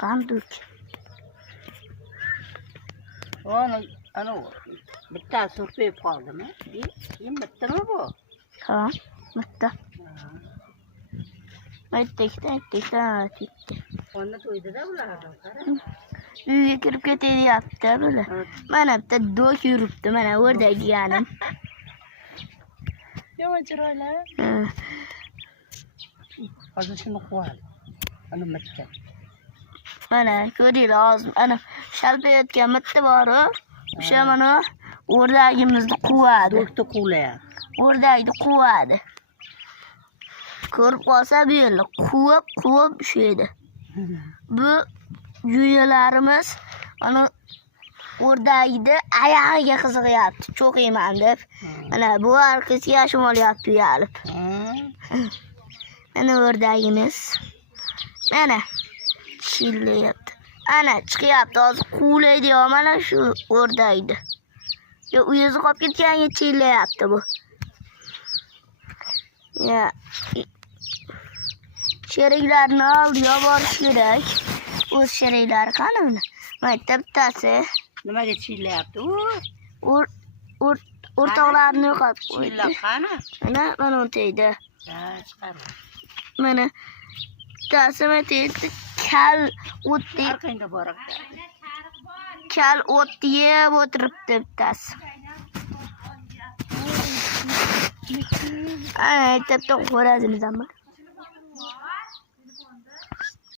Qanduk. Ana bitta surpayib qoldimi? Bittami bu? Ha, bitta. Bitta. Onni to'ydida ulardan qara. Uyga kirib ketyapti bular. Mana bitta do'k yuribdi, mana o'rdak yanim. Yomon chiroyli. Hozir shuni qo'yadi. Ana bitta. Mana ko'ringlar hozir ana shalpayotgan bitta bor-ku. O'sha mana o'rdagimizni quvadi. Do'kni quvlayapti. O'rdakni quvadi. Ko'rib qolsa bu yerda quvib ushlaydi. Bu jo'jalarimiz ana o'rdakni oyog'iga qiziqyapti, cho'qiyman deb. Mana bu arkasiga shim olyapti uyalib. Mana o'rdagimiz. Mana chillayapti. Ana chiqyapti, hozir quvlaydi mana shu o'rdakni. Yo uyasi qolib ketganga chillayapti bu. Ya sheriklarni oldiga borish kerak. O'z sheriklari qani uni? Maktab bittasi Nimaga chillayapti? O'rtoqlarini yo'qotib qo'ydi. Chillab qani? Mana uni tegdi. Ha, chiqar. Mana bittasi mana tegdi. Kal o'tdi. Orqangda borakda. Kal o'tni yeb o'tiribdi bittasi. Maktabda xo'razimiz ham bor.